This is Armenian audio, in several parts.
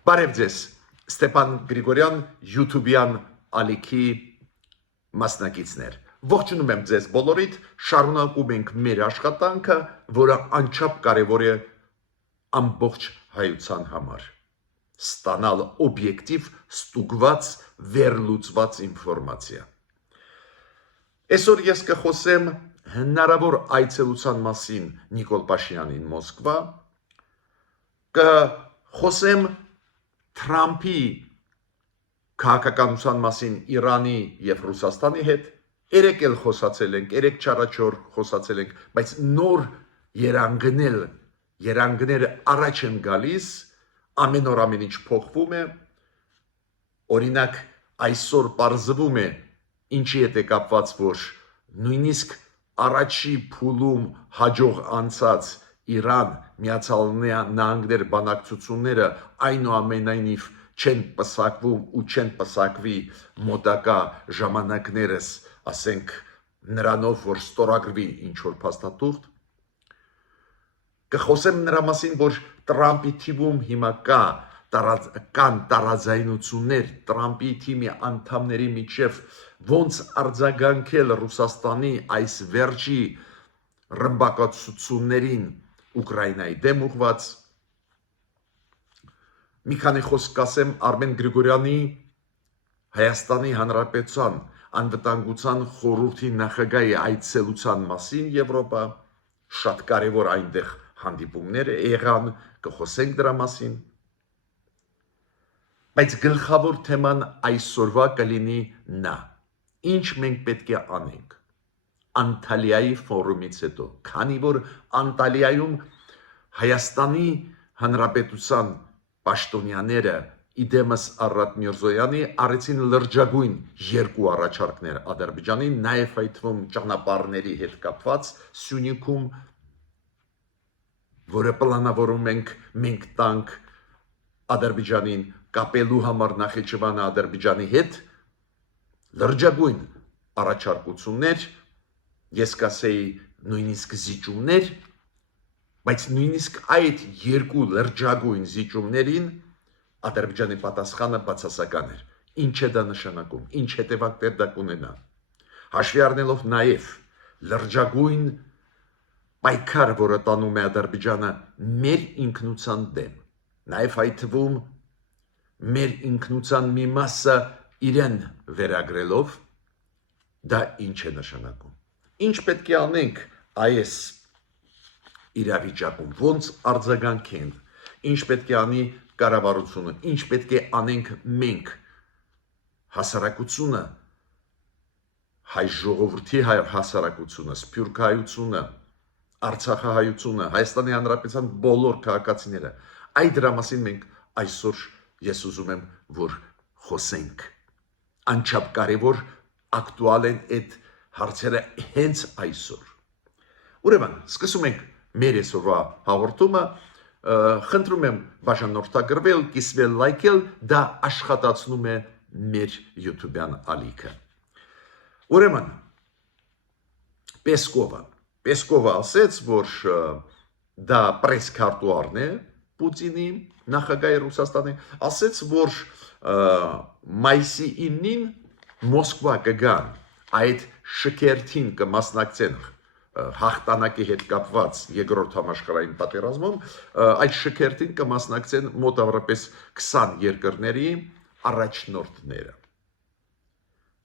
Բարև ձեզ, Ստեփան Գրիգորյան, YouTube-յան ալիքի մասնակիցներ։ Ողջունում եմ ձեզ բոլորիդ, շարունակում ենք մեր աշխատանքը, որը անչափ կարևոր է ամբողջ հայության համար։ Ստանալ օբյեկտիվ, ստուգված, վերլուծված ինֆորմացիա։ Այսօր ես կխոսեմ հնարավոր այցելության մասին Նիկոլ Փաշինյանին Մոսկվա, կխոսեմ Թրամփի քաղաքականության մասին Իրանի եւ Ռուսաստանի հետ, երեք էլ խոսացել ենք, երեք չարաչոր խոսացել ենք, բայց նոր երանգները առաջ են գալիս, ամեն օր ամեն ինչ փոխվում է, օրինակ այսօր պարզվում է, ինչի հետ է կապված, որ նույնիսկ առաջի փուլում հաջող անցած Իրան, Միացյալ Նահանգներ բանակցությունները այնուամենայնիվ չեն պսակվում ու չեն պսակվի մոտակա ժամանակներս, ասենք նրանով, որ ստորագրվի ինչ-որ փաստաթուղթ, կխոսեմ նրա մասին, որ Տրամփի թիմում հիմա կան տարաձայնություններ, Տրամփի թիմի անդամների միջև ոնց արձագանքել Ռուսաստանի այս վերջի ռմբակոծություններին Ուկրաինայի դեմ ուղված, մի քանի խոսք կասեմ Արմեն Գրիգորյանի Հայաստանի Հանրապետության անվտանգության խորհրդի նախագահի այցելության մասին Եվրոպա, շատ կարևոր այնտեղ հանդիպումներ եղան, կխոսենք դրա մասին, բայց գլխավոր թեման այսօրվա կլինի նա, ինչ մենք պետք է անենք Անտալիայի ֆորումից հետո, քանի որ Անտալիայում Հայաստանի Հանրապետության պաշտոնյաները իդեմս Արարատ Միրզոյանի արեցին լրջագույն երկու առաջարկներ Ադրբեջանին, նաև այդ թվում ճանապարհների հետ կապված Սյունիքում, որը պլանավորում ենք մենք տանք Ադրբեջանին կապելու համար Նախիջևանը Ադրբեջանի հետ, լրջագույն առաջարկություններ, ես կասեի նույնիսկ զիջումներ, բայց նույնիսկ այդ երկու լրջագույն զիջումներին Ադրբեջանի պատասխանը բացասական էր։ Ինչ է դա նշանակում, ինչ հետևանքներ դա կունենա։ Հաշվի առնելով նաև լրջագույն պայքար, որը տանում է Ադրբեջանը մեր ինքնության դեմ, նաև այդ թվում մեր ինքնության մի մասը իրեն վերագրելով, դա ինչ է նշանակում։ Ինչ պետք է անենք այս իրավիճակում, ոնց արձագանքենք, ինչ պետք է անի կառավարությունը, ինչ պետք է անենք մենք, հասարակությունը, հայ ժողովրդի հասարակությունը, սփյուռքահայությունը, արցախահայությունը, Հայաստանի Հանրապետության բոլոր քաղաքացիները, այդ դրա մասին մենք այսօր ես ուզում եմ, որ խոսենք, անչափ կարևոր ակտուալ են այդ հարցերը հենց այսօր։ Ուրեմն, սկսում ենք մեր այսօրվա հաղորդումը, խնդրում եմ բաժանորդագրվել, կիսվել, լայքել, դա աշխատացնում է մեր YouTube-յան ալիքը։ Ուրեմն, Պեսկովը ասեց, որ դա պրեսկարտուարն է Պուտինի, նախագահի Ռուսաստանի, ասեց, որ մայիսի 9-ին Մոսկվա կգան, այդ շքերթին կմասնակցեն հաղթանակի հետ կապված երկրորդ համաշխարհային պատերազմում, այդ շքերթին կմասնակցեն մոտավորապես 20 երկրների առաջնորդները։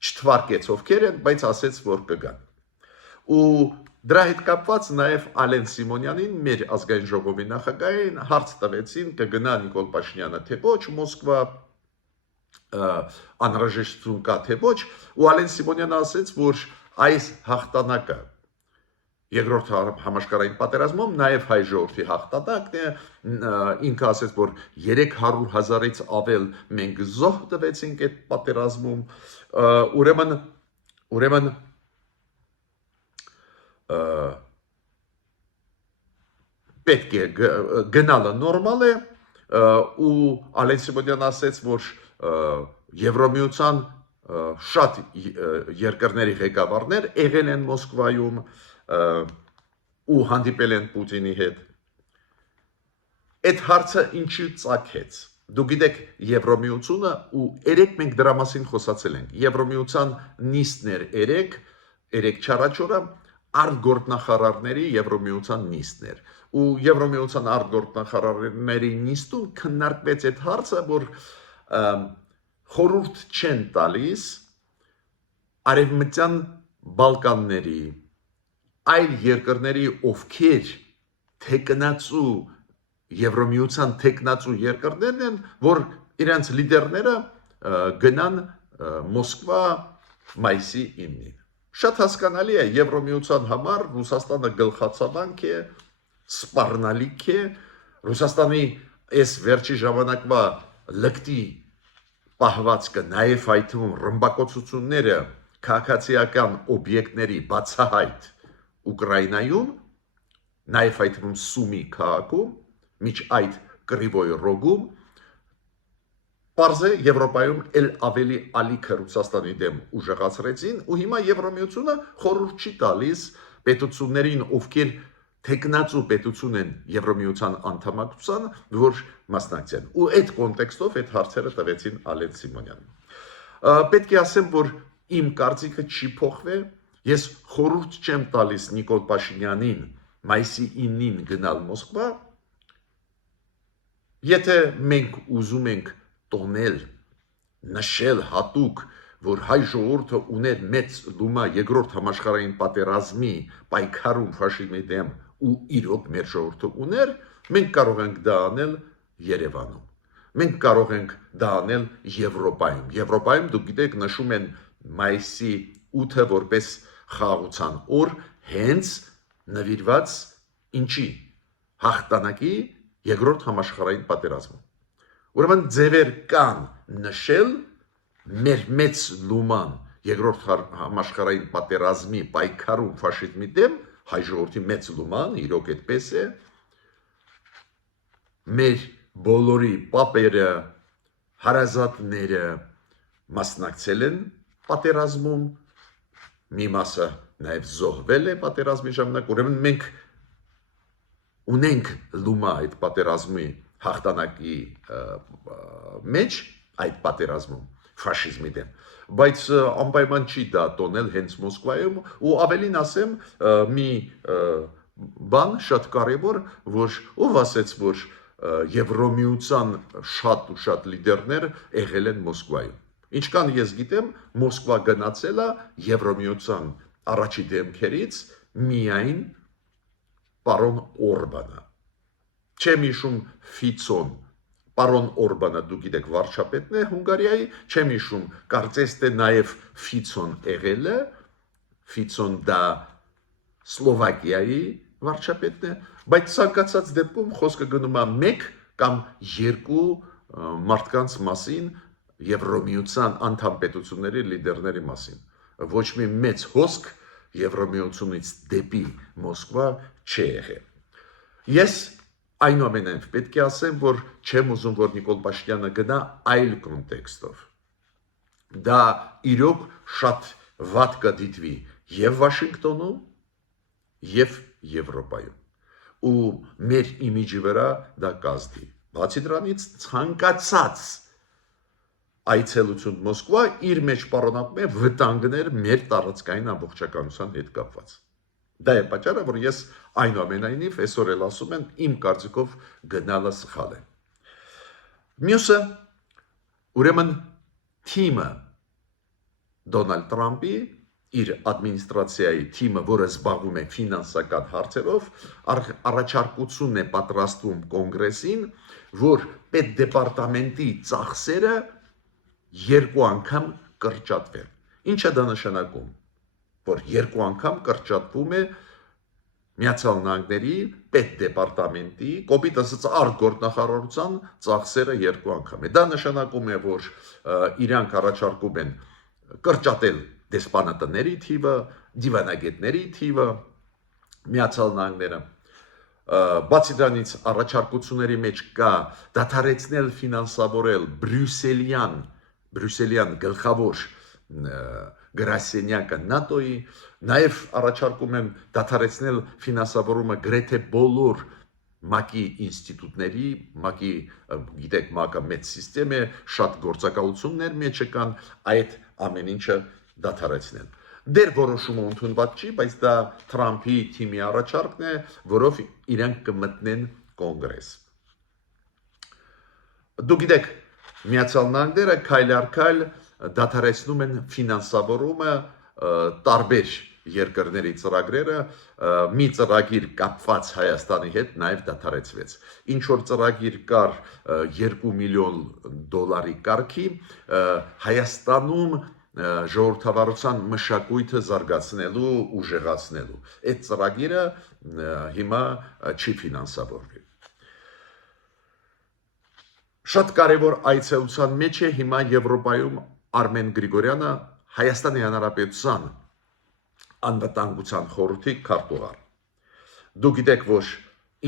Չթվարկեց ովքեր են, բայց ասեց, որ կգան։ Ու դրա հետ կապված նաև Ալեն Սիմոնյանին, մեր ազգային ժողովի նախագահին, հարց տվեցին, կգնա Նիկոլ Փաշինյանը թե ոչ Մոսկվա, անհրաժեշտություն կա թե ոչ, ու Ալեն Սիմոնյանը ասեց, որ այս հաղթանակը երկրորդ համաշխարհային պատերազմում նաև հայ ժողովրդի հաղթանակն է, ինքը ասեց, որ 300,000-ից ավել մենք զոհ տվեցինք այդ պատերազմում, ուրեմն պետք է գնալը նորմալ է, ու Ալեն Սիմոնյանը ասեց, որ Եվրոմիության շատ երկրների ղեկավարներ եղել են Մոսկվայում ու հանդիպել են Պուտինի հետ։ Այդ հարցը ինչի ծագեց։ Դուք գիտեք Եվրոմիությունը ու երեք մենք դրա մասին խոսացել ենք։ Եվրոմիության նիստներ երեք չարաչորը արտգործնախարարների Եվրոմիության նիստներ։ Ու Եվրոմիության արտգործնախարարների նիստում քննարկվեց այդ հարցը, որ խորհուրդ չեն տալիս արևմտյան Բալկանների այլ երկրների, ովքեր թեկնածու Եվրոմիության թեկնածու երկրներն են, որ իրենց լիդերները գնան Մոսկվա մայիսի 9-ին։ Շատ հասկանալի է, Եվրոմիության համար Ռուսաստանը գլխացավանք է, սպառնալիք է, Ռուսաստանի այս վերջի ժամանակվա լկտի պահվածքը, նաև այդ թվում ռմբակոծությունները քաղաքացիական օբյեկտների բացահայտ Ուկրաինայում, նաև այդ թվում Սումի քաղաքում, միջ այդ Կրիվոյ Ռոգում, պարզ է Եվրոպայում էլ ավելի ալիքը Ռուսաստանի դեմ ուժեղացրեցին, ու հիմա Եվրոմիությունը խորհուրդ չի տալիս պետություններին, ովքեր թեկնածու պետություն են Եվրոմիության անդամակցության, որ մասնակցեն։ Ու այդ կոնտեքստով այդ հարցերը տվեցին Ալեն Սիմոնյանին։ Պետք է ասեմ, որ իմ կարծիքը չի փոխվել, ես խորհուրդ չեմ տալիս Նիկոլ Փաշինյանին մայիսի 9-ին գնալ Մոսկվա, եթե մենք ուզում ենք տոնել, նշել հատուկ, որ հայ ժողովուրդը ուներ մեծ լումա երկրորդ համաշխարհային պատերազմի պայքարում ֆաշիզմի դեմ ու իրոք մեր ժողովուրդը ուներ, մենք կարող ենք դա անել Երևանում։ Մենք կարող ենք դա անել Եվրոպայում։ Եվրոպայում դուք գիտեք նշում են մայիսի 8-ը որպես խաղաղության օր, հենց նվիրված ինչի հաղթանակի երկրորդ համաշխարհային պատերազմում։ Ուրեմն ձևեր կան նշել մեր մեծ լուման երկրորդ համաշխարհային պատերազմի պայքարում ֆաշիզմի դեմ հայ ժողովրդի մեծ լուման, իրոք այդպես է, մեր բոլորի պապերը, հարազատները մասնակցել են պատերազմում, մի մասը նաև զոհվել է պատերազմի ժամանակ, ուրեմն մենք ունենք լումա այդ պատերազմի հաղթանակի մեջ, այդ պատերազմում ֆաշիզմի դեմ, բայց անպայման չի դա տոնել հենց Մոսկվայում, ու ավելին ասեմ, մի բան շատ կարևոր, որ ով ասեց, որ Եվրոմիության շատ ու շատ լիդերներ եղել են Մոսկվայում։ Ինչքան ես գիտեմ, Մոսկվա գնացել է Եվրոմիության առաջի դեմքերից միայն պարոն Օրբանը։ Չեմ հիշում Ֆիցոն, պարոն Օրբանը դուք գիտեք վարչապետն է Հունգարիայի, չեմ հիշում, կարծես թե նաև Ֆիցոն եղել է, Ֆիցոն դա Սլովակիայի վարչապետն է, բայց ցանկացած դեպքում խոսքը գնում է մեկ կամ երկու մարդկանց մասին Եվրոմիության անդամ պետությունների լիդերների մասին։ Ոչ մի մեծ հոսք Եվրոմիությունից դեպի Մոսկվա չի եղել։ Ես այնուամենայնիվ պետք է ասեմ, որ չեմ ուզում, որ Նիկոլ Փաշինյանը գնա այլ կոնտեքստով։ Դա իրոք շատ վատ կդիտվի եւ Վաշինգտոնում, եւ Եվրոպայում։ Ու մեր իմիջի վրա դա կազդի։ Բացի դրանից ցանկացած այցելություն Մոսկվա իր մեջ պարունակում է վտանգներ մեր տարածքային ամբողջականության հետ կապված։ Դա է պատճառը, որ ես այնուամենայնիվ այսօր էլ ասում եմ, իմ կարծիքով գնալը սխալ է։ Մյուսը, ուրեմն թիմը Դոնալդ Տրամպի իր ադմինիստրացիայի թիմը, որը զբաղվում է ֆինանսական հարցերով, առաջարկություն է պատրաստում կոնգրեսին, որ պետդեպարտամենտի ծախսերը 2 անգամ կրճատվեն։ Ինչ է դա նշանակում, որ 2 անգամ կրճատվում է Միացյալ Նահանգների պետդեպարտամենտի, կոպիտ ասած արտգործնախարարության ծախսերը 2 անգամ է։ Դա նշանակում է, որ իրանք առաջարկում են կրճատել դեսպանատների թիվը, դիվանագետների թիվը, Միացյալ Նահանգները։ Բացի դրանից առաջարկությունների մեջ կա դադարեցնել ֆինանսավորել բրյուսելյան գլխավոր գրասենյակը ՆԱՏՕ-ի, նաև առաջարկում են դադարեցնել ֆինանսավորումը գրեթե բոլոր ՄԱԿ-ի ինստիտուտների, ՄԱԿ-ի, գիտեք, ՄԱԿ-ը մեծ համակարգ է, շատ գործակալություններ մեջ կան, այդ ամեն ինչը դադարեցնել։ Դեր որոշումը ընդունված չի, բայց դա Թրամփի թիմի առաջարկն է, որով իրենք կմտնեն կոնգրես։ Դուք գիտեք, Միացյալ Նահանգները քայլ առ քայլ դադարեցնում են ֆինանսավորումը տարբեր երկրների ծրագրերը, մի ծրագիր կապված Հայաստանի հետ նաև դադարեցվեց։ Ինչ որ ծրագիր կար $2 միլիոն կարգի Հայաստանում ժողովրդավարության մշակույթը զարգացնելու, ուժեղացնելու։ Այդ ծրագիրը հիմա չի ֆինանսավորվի։ Շատ կարևոր այցելության մեջ է հիմա Եվրոպայում Արմեն Գրիգորյանը Հայաստանի Հանրապետության անվտանգության խորհրդի քարտուղար։ Դուք գիտեք, որ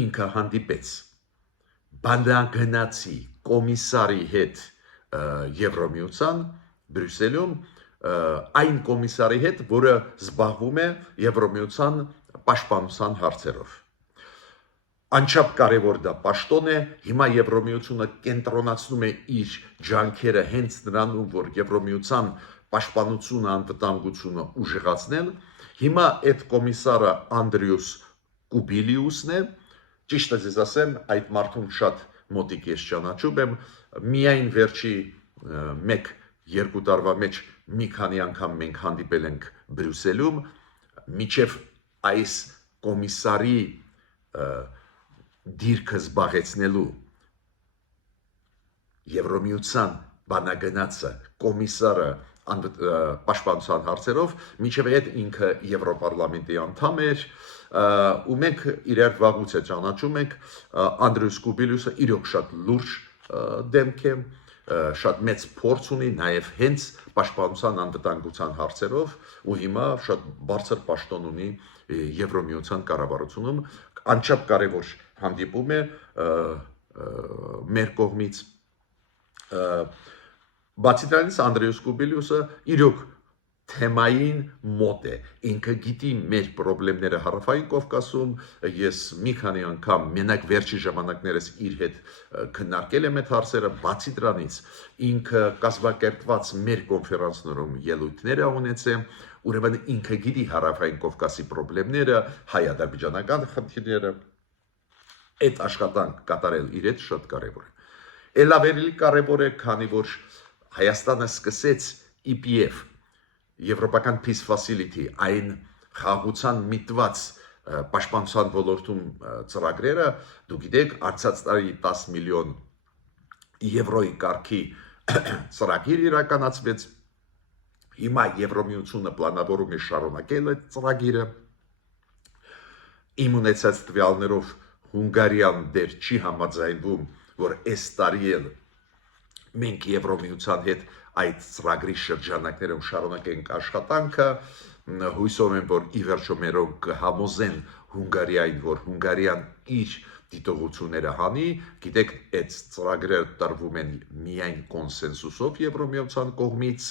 ինքը հանդիպեց բանդագնացի կոմիսարի հետ Եվրոմիության Բրյուսելում, այն կոմիսարի հետ, որը զբաղվում է Եվրոմիության պաշտպանության հարցերով։ Անչափ կարևոր դա պաշտոն է, հիմա Եվրոմիությունը կենտրոնացնում է իր ջանքերը հենց նրանում, որ Եվրոմիության պաշտպանությունը, անվտանգությունը ուժեղացնել։ Հիմա այդ կոմիսարը Անդրեաս Կուբիլիուսն է, ճիշտը ձեզ ասեմ, այդ մարդուն շատ մոտիկ ես ճանաչում եմ, միայն վերջի 1-2 տարվա մեջ մի քանի անգամ մենք հանդիպել ենք Բրյուսելում, միջև այս կոմիսարի դիրքը զբաղեցնելու Եվրոմիության բանագնացը կոմիսարը պաշտպանության հարցերով, միջև այդ ինքը Եվրոպարլամենտի անդամ էր, ու մենք իրար վաղուց է ճանաչում ենք, Անդրեաս Կուբիլիուսը իրոք շատ լուրջ դեմք է, շատ մեծ փորձ ունի նաև հենց պաշտպանության անվտանգության հարցերով, ու հիմա շատ բարձր պաշտոն ունի Եվրոմիության կառավարությունում, անչափ կարևոր հանդիպում է մեր կողմից։ Բացի դրանից Անդրեաս Կուբիլիուսը իրոք թեմային մոտ է, ինքը գիտի մեր խնդիրները Հարավային Կովկասում, ես մի քանի անգամ մենակ վերջի ժամանակներս իր հետ քննարկել եմ այդ հարցերը, բացի դրանից ինքը կազմակերպված մեր կոնֆերանսներում ելույթներ է ունեցել, ուրեմն ինքը գիտի Հարավային Կովկասի խնդիրները, հայ-ադրբեջանական խնդիրները, այդ աշխատանք կատարել իր հետ շատ կարևոր է։ Էլ ավելի կարևոր է, քանի որ Հայաստանը սկսեց EPF Եվրոպական Peace Facility, այն խաղաղության միտված պաշտպանության ոլորտում ծրագրերը, դուք գիտեք, անցած տարի 10 միլիոն եվրոյի կարգի ծրագիր իրականացվեց, հիմա Եվրոմիությունը պլանավորում է շարունակել այդ ծրագիրը, իմ ունեցած տվյալներով Հունգարիան դեռ չի համաձայնվում, որ այս տարի էլ մենք Եվրոմիության հետ այդ ծրագրի շրջանակներում շարունակենք աշխատանքը, հույսով եմ, որ ի վերջո մերոնք կհամոզեն Հունգարիային, որ Հունգարիան իր դիտողությունները հանի, գիտեք, այդ ծրագրերը տրվում են միայն կոնսենսուսով Եվրոմիության կողմից։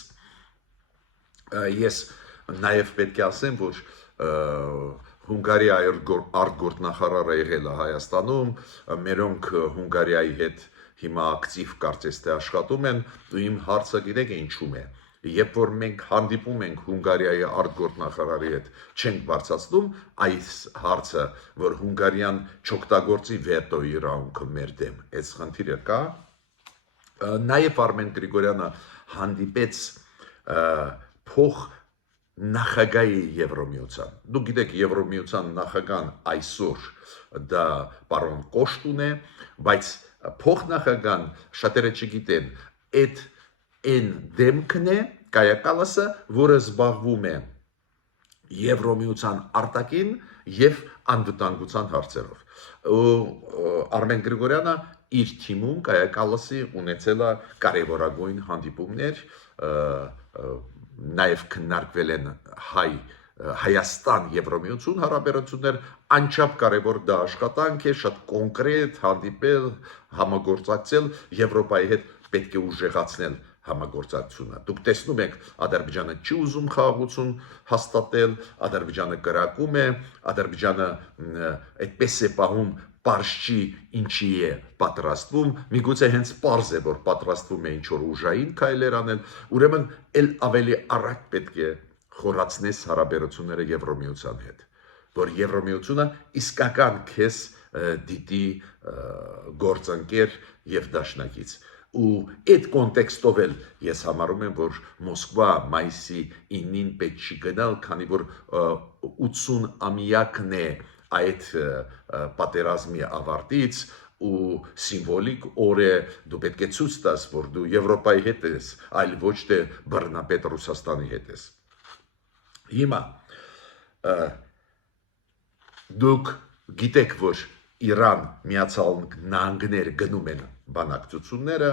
Ես նաև պետք է ասեմ, որ Հունգարիա արտգործնախարարը եղել է Հայաստանում, մերոնք Հունգարիայի հետ հիմա ակտիվ կարծես թե աշխատում են, ու իմ հարցը գիտեք ինչու՞մ է։ Երբ որ մենք հանդիպում ենք Հունգարիայի արտգործնախարարի հետ, չենք բարձրացնում այս հարցը, որ Հունգարիան չօգտագործի վետոյի իրավունքը մեր դեմ, այս խնդիրը կա։ Նաև Արմեն Գրիգորյանը հանդիպեց փոխ նախագահի Եվրոմիության։ Դուք գիտեք, Եվրոմիության նախագահան այսօր դա պարոն Կոշտուն է, բայց փոխնախագահան շատերը չգիտեն, այդ այն դեմքն է, կայակալասը, որը զբաղվում է Եվրոմիության արտաքին եւ անվտանգության հարցերով։ Արմեն Գրիգորյանը իր թիմում կայակալասի ունեցել է կարևորագույն հանդիպումներ, նաև քննարկվել են Հայաստան Եվրոմիություն հարաբերություններ, անչափ կարևոր դա աշխատանք է, շատ կոնկրետ հանդիպել, համագործակցել, Եվրոպայի հետ պետք է ուժեղացնել համագործակցությունը։ Դուք տեսնում եք, Ադրբեջանը չի ուզում խաղաղություն հաստատել, Ադրբեջանը կրակում է, Ադրբեջանը այդպես է պահում պարզ չի ինչի է պատրաստվում, միգուցե հենց պարզ է, որ պատրաստվում է ինչ-որ ուժային քայլեր անել, ուրեմն էլ ավելի արագ պետք է խորացնես հարաբերությունները Եվրամիության հետ, որ Եվրամիությունը իսկական քեզ դիտի գործընկեր եւ դաշնակից։ Ու այդ կոնտեքստով էլ ես համարում եմ, որ Մոսկվա մայիսի 9-ին պետք չի գնալ, քանի որ 80-ամյակն է այդ պատերազմի ավարտից ու սիմվոլիկ օր է, դու պետք է ցույց տաս, որ դու Եվրոպայի հետ ես, այլ ոչ թե բռնապետ Ռուսաստանի հետ ես։ Հիմա դուք գիտեք, որ Իրան, Միացյալ Նահանգներ գնում են բանակցությունները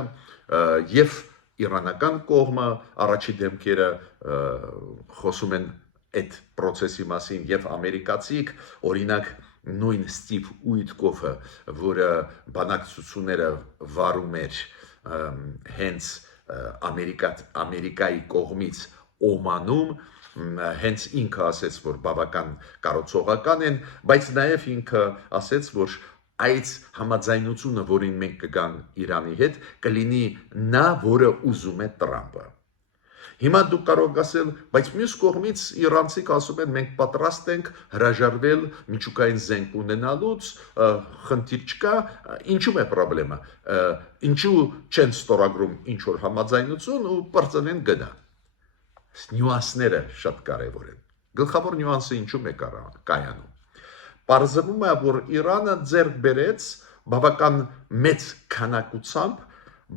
եւ իրանական կողմը առաջի դեմքերը խոսում են այդ process-ի մասին եւ ամերիկացիք, օրինակ նույն Ստիվ Ուիտկոֆը, որը բանակցությունները վարում էր հենց Ամերիկայի կողմից Օմանում, հենց ինքը ասեց, որ բավական կարոցողական են, բայց նաև ինքը ասեց, որ այդ համաձայնությունը, որին մենք կգան Իրանի հետ, կլինի նա, որը ուզում է Տրամպը։ Հիմա դուք կարող ասել, բայց մյուս կողմից իրանցիք ասում են, մենք պատրաստ ենք հրաժարվել միջուկային զենք ունենալուց, խնդիր չկա, ինչու՞ է խնդրեմը, ինչու չեն ստորագրում ինչ-որ համաձայնություն ու բարձրեն գնա։ Նյուանսները շատ կարևոր են։ Գլխավոր նյուանսը ինչու՞մ է կայանում։ Պարզվում է, որ Իրանը ձեռք բերեց բավական մեծ քանակությամբ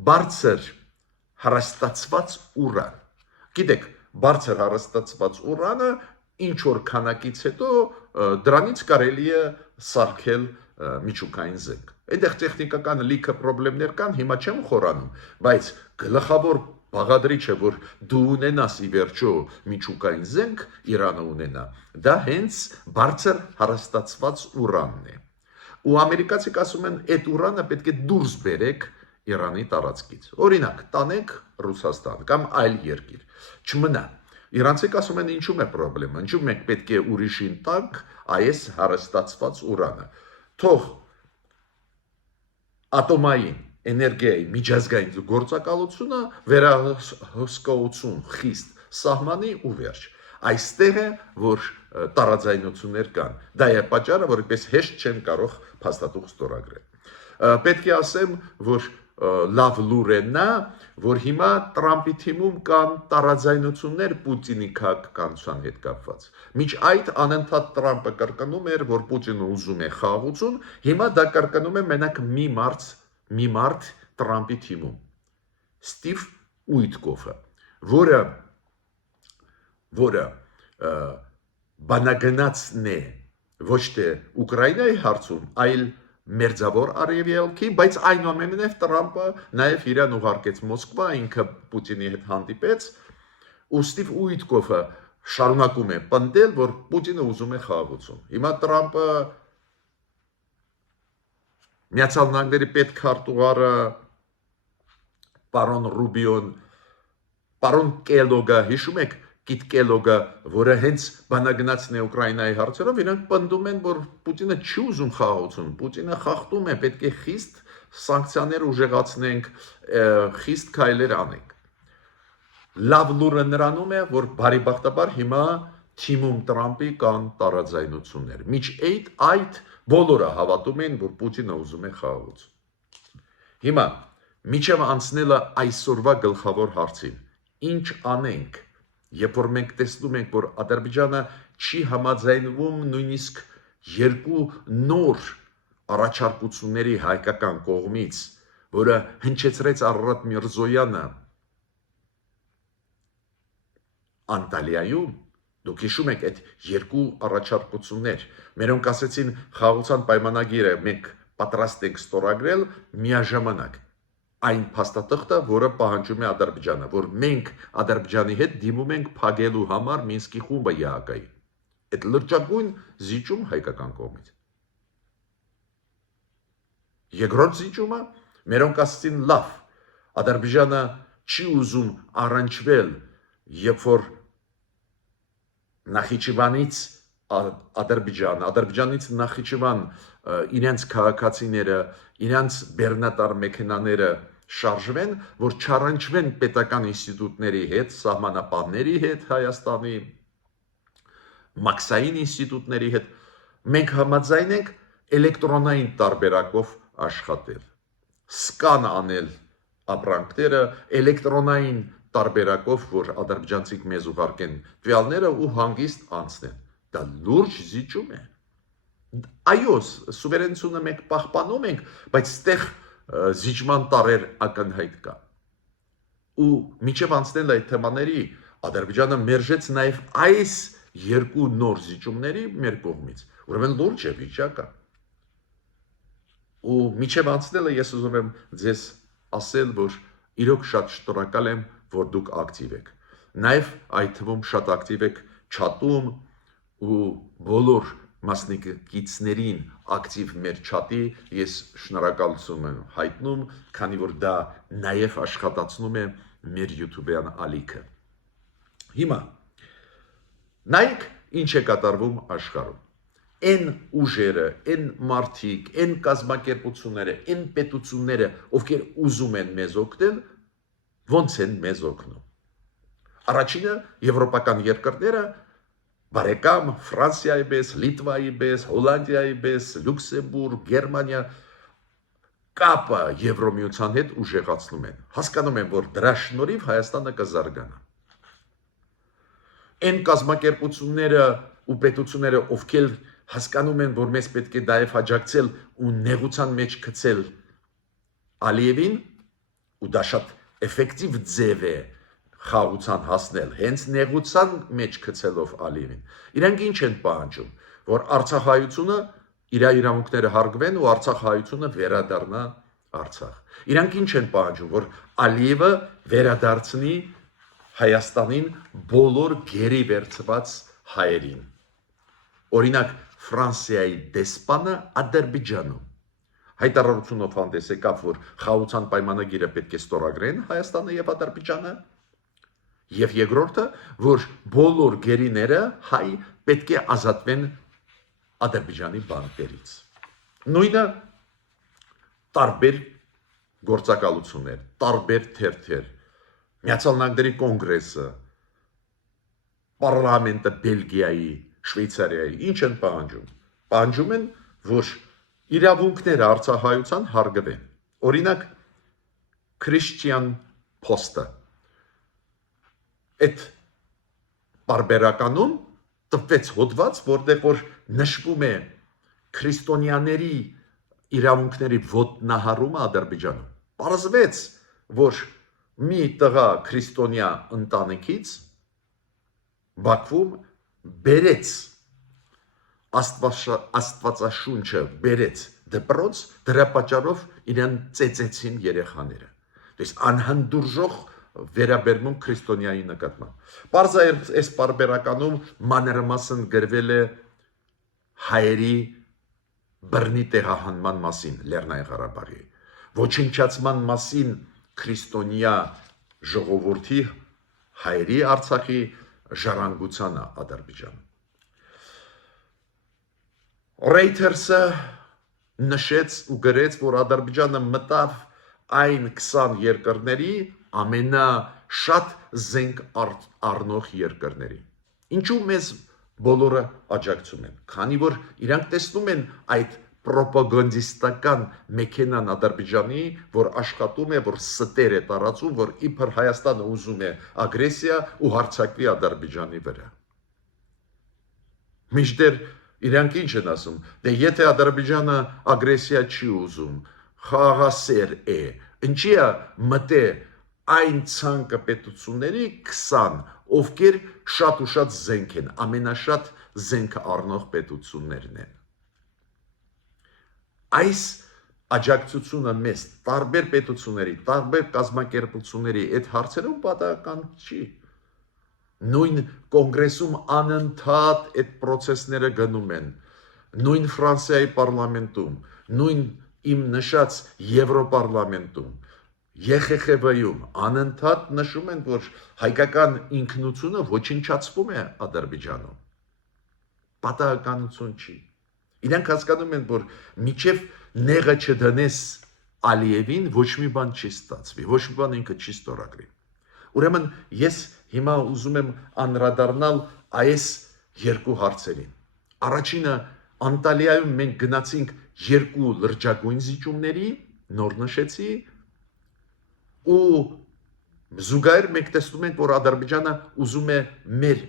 բարձր հարստացված ուրան։ Գիտեք, բարձր հարստացված ուրանը ինչ որ քանակից հետո դրանից կարելի է սարքել միջուկային զենք։ Այդտեղ տեխնիկական լիքը խնդիրներ կան, հիմա չեմ խորանում, բայց գլխավոր բաղադրիչը, որ դու ունենաս ի վերջո միջուկային զենք, Իրանը ունենա, դա հենց բարձր հարստացված ուրանն է։ Ու ամերիկացիք ասում են, այդ ուրանը պետք է դուրս բերեք Իրանի տարածքից։ Օրինակ, տանեք Ռուսաստան կամ այլ երկիր։ Չմնա։ Իրանցիք ասում են, ինչու՞մ է խնդրեմը, ինչու մենք պետք է ուրիշին տանք այս հարստացված ուրանը։ Թող ատոմային էներգիայի միջազգային գործակալությունը վերահսկողություն խիստ սահմանի ու վերջ։ Այստեղ է, որ տարաձայնություններ կան։ Դա է պատճառը, որ այդպես հեշտ չեն կարող փաստաթուղթ ստորագրել։ Պետք է ասեմ, որ լավ լուր է նա, որ հիմա Տրամպի թիմում կան տարաձայնություններ Պուտինի քաղաքականության հետ կապված։ Մինչ այդ անընդհատ Տրամպը կրկնում էր, որ Պուտինը ուզում է խաղաղություն, հիմա դա կրկնում է մենակ մի մարդ Տրամպի թիմում։ Ստիվ Ուիտկոֆը, որը բանագնացն է ոչ թե Ուկրաինայի հարցում, այլ մերձավոր արևելքի, բայց այնուամենայնիվ Տրամպը նաև իրան ուղարկեց Մոսկվա, ինքը Պուտինի հետ հանդիպեց, ու Ստիվ Ուիտկոֆը շարունակում է պնդել, որ Պուտինը ուզում է խաղաղություն։ Հիմա Տրամպը Միացյալ Նահանգների պետքարտուղարը պարոն Ռուբիոն, պարոն Կելոգը, հիշում եք, Կիտ Կելոգը, որը հենց բանագնացն է Ուկրաինայի հարցերով, իրանք պնդում են, որ Պուտինը չի ուզում խաղաղություն, Պուտինը խախտում է, պետք է խիստ սանկցիաներ ուժեղացնենք, խիստ քայլեր անենք։ Լավ լուրը նրանում է, որ բարեբախտաբար հիմա թիմում Տրամպի կան տարաձայնություններ։ Մինչ այդ բոլորը հավատում են, որ Պուտինը ուզում է խաղաղություն։ Հիմա միջև անցնելը այսօրվա գլխավոր հարցին, ինչ անենք, երբ որ մենք տեսնում ենք, որ Ադրբեջանը չի համաձայնվում նույնիսկ երկու նոր առաջարկությունների հայկական կողմից, որը հնչեցրեց Արարատ Միրզոյանը Անտալիայում, դուք հիշում եք այդ երկու առաջարկություններ, մերոնք ասեցին խաղաղության պայմանագիրը մենք պատրաստ ենք ստորագրել միաժամանակ այն փաստաթղթը, որը պահանջում է Ադրբեջանը, որ մենք Ադրբեջանի հետ դիմում ենք փակելու համար Մինսկի խումբը ԵԱՀԿ-ի։ Այդ լրջագույն զիջում հայկական կողմից։ Երկրորդ զիջումը մերոնք ասեցին լավ, Ադրբեջանը չի ուզում առնչվել, երբ որ Նախիջևանից Ադրբեջանից Նախիջևան իրենց քաղաքացիները, իրենց բեռնատար մեքենաները շարժվեն, որ չառանջվեն պետական ինստիտուտների հետ, սահմանապահների հետ Հայաստանի, մաքսային ինստիտուտների հետ, մենք համաձայն ենք էլեկտրոնային տարբերակով աշխատել, սկան անել ապրանքները, էլեկտրոնային տարբերակով, որ ադրբեջանցիք մեզ ուղարկեն տվյալները ու հանգիստ անցնեն։ Դա լուրջ զիջում է։ Այո, սուվերենությունը մենք պահպանում ենք, բայց ստեղ զիջման տարեր ակնհայտ կա։ Ու միջև անցնել այդ թեմաների, Ադրբեջանը մերժեց նաև այս երկու նոր զիջումների մեր կողմից։ Ուրեմն լուրջ է վիճակը։ Ու միջև անցնելը ես ուզում եմ ձեզ ասել, որ իրոք շատ շնորհակալ եմ, որ դուք ակտիվ եք։ Նաև այդ թվում շատ ակտիվ եք չաթում ու բոլոր մասնակիցներին ակտիվ մեր չաթի ես շնորհակալություն եմ հայտնում, քանի որ դա նաև աշխատացնում է մեր YouTube-յան ալիքը։ Հիմա նայեք ինչ է կատարվում աշխարհում։ Այն ուժերը, այն մարդիկ, այն կազմակերպությունները, այն պետությունները, ովքեր ուզում են մեզ օգնել, ոնց են մեզ օգնում։ Առաջինը եվրոպական երկրները, բարեկամ Ֆրանսիայի պես, Լիտվայի պես, Հոլանդիայի պես, Լյուքսեմբուրգ, Գերմանիա կապը Եվրոմիության հետ ուժեղացնում են։ Հասկանում են, որ դրա շնորհիվ Հայաստանը կզարգանա։ Այն կազմակերպությունները ու պետությունները, ովքեր հասկանում են, որ մեզ պետք է դայև աջակցել ու նեղության մեջ գցել Ալիևին, ու դա շատ էֆեկտիվ ձև է խաղաղության հասնել, հենց նեղության մեջ գցելով Ալիևին։ Իրանք ինչ են պահանջում, որ Արցախայությունը իր իրավունքները հարգվեն ու Արցախայությունը վերադառնա Արցախ։ Իրանք ինչ են պահանջում, որ Ալիևը վերադարձնի Հայաստանին բոլոր գերի վերցված հայերին։ Օրինակ Ֆրանսիայի դեսպանը Ադրբեջանում հայտարարությունով հանդես եկավ, որ խաղաղության պայմանագիրը պետք է ստորագրեն Հայաստանը եւ Ադրբեջանը, եւ երկրորդը, որ բոլոր գերիները հայ պետք է ազատվեն Ադրբեջանի բանկերից։ Նույնը տարբեր գործակալություններ, տարբեր թերթեր, Միացյալ Նահանգների կոնգրեսը, պարլամենտը Բելգիայի, Շվեյցարիայի, ինչ են պահանջում։ Պահանջում են, որ իրավունքները արցախայության հարգվեն։ Օրինակ Christian Post-ը այդ բարբերականում տվեց հոդված, որտեղ որ նշվում է քրիստոնյաների իրավունքների ոտնահարումը Ադրբեջանում։ Պարզվեց, որ մի տղա քրիստոնյա ընտանիքից Բաքվում բերեց Աստվածաշունչը բերեց դպրոց, դրա պատճառով իրեն ծեծեցին երեխաները։ Դες անհանդուրժող վերաբերմունք քրիստոնյայի նկատմամբ։ Պարզա այս բարբերականում մանրամասն գրվել է հայերի բռնի տեղահանման մասին Լեռնային Ղարաբաղի, ոչնչացման մասին քրիստոնյա ժողովրդի հայերի Արցախի ժառանգությանը Ադրբեջանում։ Reuters-ը նշեց ու գրեց, որ Ադրբեջանը մտավ այն 20 երկրների ամենաշատ զենք առնող երկրների։ Ինչու մեզ բոլորը աջակցում են, քանի որ իրանք տեսնում են այդ պրոպագանդիստական մեքենան Ադրբեջանի, որ աշխատում է, որ ստեր է տարածում, որ իբր Հայաստանը ուզում է ագրեսիա ու հարձակվի Ադրբեջանի վրա։ Մինչդեռ իրանք ինչ են ասում, դե եթե Ադրբեջանը ագրեսիա չի ուզում, խաղաղասեր է, ինչի է մտե այն ցանկը պետությունների 20, ովքեր շատ ու շատ զենք են, ամենաշատ զենքը առնող պետություններն են։ Այս աջակցությունը մեզ տարբեր պետությունների, տարբեր կազմակերպությունների այդ հարցերում պատահական չի։ Նույն կոնգրեսում անընդհատ այդ process-ները գնում են, նույն Ֆրանսիայի պարլամենտում, նույն իմ նշած Եվրոպարլամենտում, ԵԽԽՎ-ում անընդհատ նշում են, որ հայկական ինքնությունը ոչնչացվում է Ադրբեջանում։ պատահականություն չի։ Իրանք հասկանում են, որ միջև նեղը չդնես Ալիևին ոչ մի բան չի ստացվի, ոչ մի բան ինքը չի ստորագրի։ Ուրեմն ես հիմա ուզում եմ անդրադառնալ այս երկու հարցերին։ Առաջինը Անտալիայում մենք գնացինք երկու լրջագույն զիջումների, նոր նշեցի, ու զուգահեռ մենք տեսնում ենք, որ Ադրբեջանը ուզում է մեր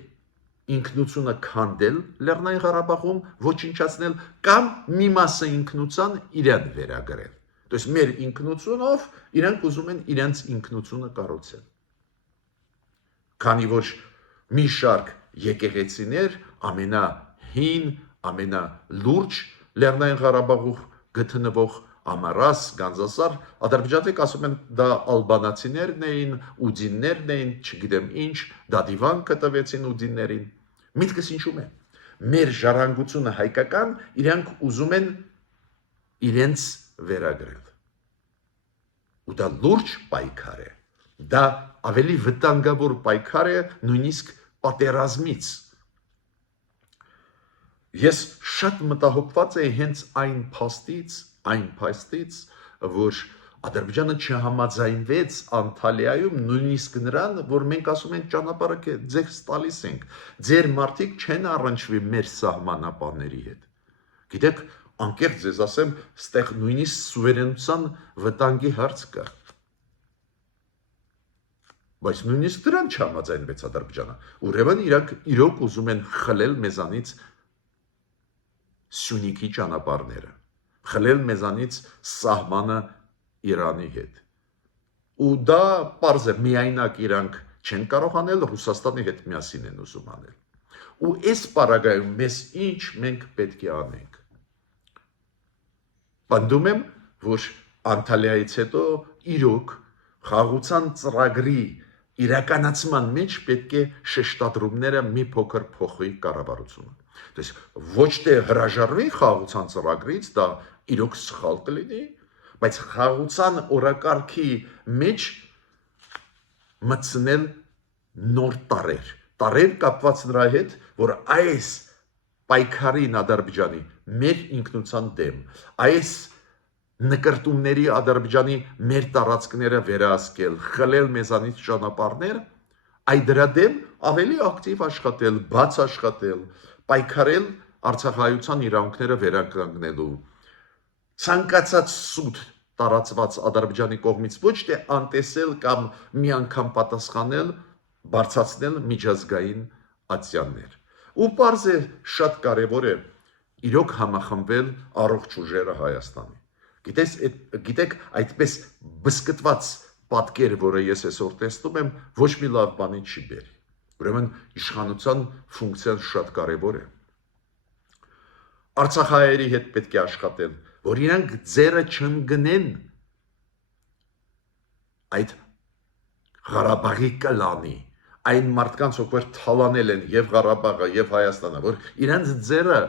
ինքնությունը քանդել Լեռնային Ղարաբաղում, ոչնչացնել կամ մի մասը ինքնության իրեն վերագրել։ То есть մեր ինքնությունով իրանք ուզում են իրենց ինքնությունը կառուցել։ Քանի որ մի շարք եկեղեցիներ ամենահին, ամենալուրջ Լեռնային Ղարաբաղում գտնվող Ամարաս, Գանձասար, ադրբեջանցիք ասում են դա ալբանացիներն էին, ուդիններն էին, չգիտեմ ինչ, դադիվան կտվեցին ուդիններին։ Միտքս ինչու՞մ է։ Մեր ժառանգությունը հայկական, իրանք ուզում են իրենց վերագրել։ Ու դա լուրջ պայքար է։ Դա ավելի վտանգավոր պայքար է նույնիսկ պատերազմից։ Ես շատ մտահոգված եմ հենց այն փաստից, որ Ադրբեջանը չհամաձայնվեց Անտալիայում նույնիսկ նրան, որ մենք ասում ենք ճանապարհը ձեզ տալիս ենք, ձեր մարդիկ չեն առնչվի մեր սահմանապահների հետ։ Գիտեք, անկեղծ ձեզ ասեմ, ստեղ նույնիսկ սուվերենության վտանգի հարց կա։ Բայց նույնիսկ դրան չհամաձայնվեց Ադրբեջանը։ Ուրեմն իրանք իրոք ուզում են խլել մեզանից Սյունիքի ճանապարհները, խլել մեզանից սահմանը Իրանի հետ։ Ու դա պարզ է, միայնակ իրանք չեն կարող անել, Ռուսաստանի հետ միասին են ուզում անել։ Ու այս պարագայում մեզ ինչ մենք պետք է անենք։ Պնդում եմ, որ Անտալիայից հետո իրոք խաղաղության ծրագրի իրականացման մեջ պետք է շեշտադրումները մի փոքր փոխվի կառավարությունը։ Դες ոչ թե հրաժարվի խաղաղության ծրագրից, դա իրոք սխալ կլինի, բայց խաղաղության օրակարգի մեջ մտցնել նոր տարեր կապված նրա հետ, որ այս պայքարին Ադրբեջանի մեր ինքնության դեմ, այս նկրտումների Ադրբեջանի մեր տարածքները վերահսկել, խլել մեզանից ճանապարհներ, այդ դրա դեմ ավելի ակտիվ աշխատել, բաց աշխատել, պայքարել Արցախայցյան իրավունքները վերականգնելու։ Ցանկացած սուտ տարածված Ադրբեջանի կողմից ոչ թե անտեսել կամ մի անգամ պատասխանել, բարձրացնել միջազգային ատյաններ։ Ու պարզ է, շատ կարևոր է իրոք համախմբել առողջ ուժերը Հայաստանի։ Գիտեք, այդպես բսկտված պատկեր, որը ես այսօր տեսնում եմ, ոչ մի լավ բանի չի բերի։ Ուրեմն իշխանության ֆունկցիան շատ կարևոր է։ Արցախահայերի հետ պետք է աշխատել, որ իրանք ձերը չընկնեն այդ Ղարաբաղի կլանի, այն մարդկանց, ովքեր թալանել են եւ Ղարաբաղը եւ Հայաստանը, որ իրանք ձերը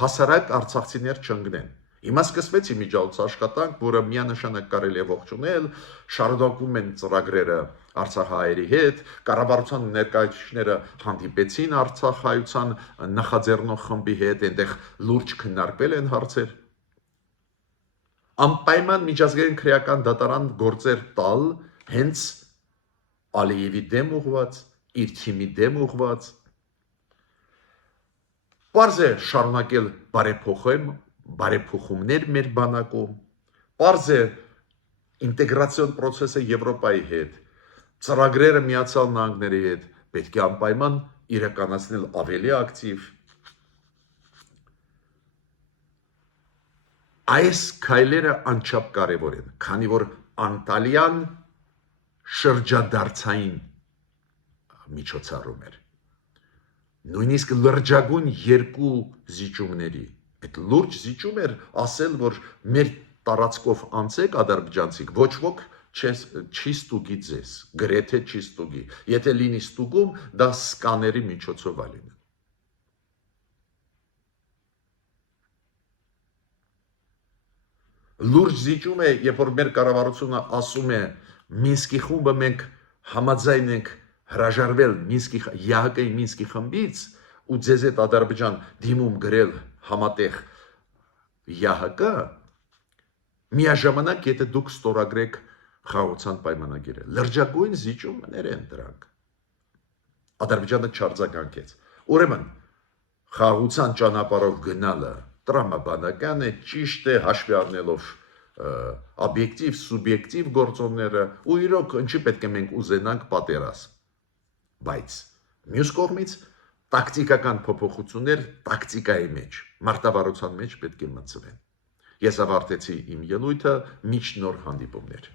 հասարակ արցախցիներ չընկնեն։ Հիմա սկսվեց իմիջիայլոց աշխատանք, որը միանշանակ կարելի է ողջունել, շարունակում են ծրագրերը Արցախահայերի հետ, կառավարության ներկայացուցիչները հանդիպեցին Արցախայցյան նախաձեռնող խմբի հետ, այնտեղ լուրջ քննարկվել են հարցեր։ Անպայման միջազգային քրեական դատարան գործեր տալ հենց Ալիևի դեմ ուղված, իր թիմի դեմ ուղված։ Պարզ է շարունակել բարեփոխումներ մեր բանակում, պարզ է ինտեգրացիոն process-ը Եվրոպայի հետ, ծրագրերը Միացյալ Նահանգների հետ պետք է անպայման իրականացնել ավելի ակտիվ։ Այս քայլերը անչափ կարևոր են, քանի որ Անտալիան շրջադարձային միջոցառում էր։ Նույնիսկ լրջագույն երկու զիջումների, այդ լուրջ զիջում էր ասել, որ մեր տարածքով անցեք ադրբեջանցիք, ոչ ոք չի ստուգի ձեզ, գրեթե չի ստուգի, եթե լինի ստուգում, դա սկաների միջոցով է լինի։ Լուրջ զիջում է, երբ որ մեր կառավարությունը ասում է Մինսկի խումբը մենք համաձայն ենք հրաժարվել ՀՀԿ-ի Մինսկի խմբից, ու ձեզ այդ Ադրբեջան դիմում գրել համատեղ ՀՀԿ, միաժամանակ եթե դուք ստորագրեք խաղաղության պայմանագիրը, լրջագույն զիջումներ են դրանք։ Ադրբեջանը չարձագանքեց։ Ուրեմն խաղաղության ճանապարհով գնալը տրամաբանական է, ճիշտ է, հաշվի առնելով օբյեկտիվ, սուբյեկտիվ գործոնները, ու իրոք ինչի պետք է մենք ուզենանք պատերազմ։ Բայց մյուս կողմից տակտիկական փոփոխություններ տակտիկայի մեջ, մարտավարության մեջ պետք է մտցվեն։ Ես ավարտեցի իմ ելույթը, մինչ նոր հանդիպումներ։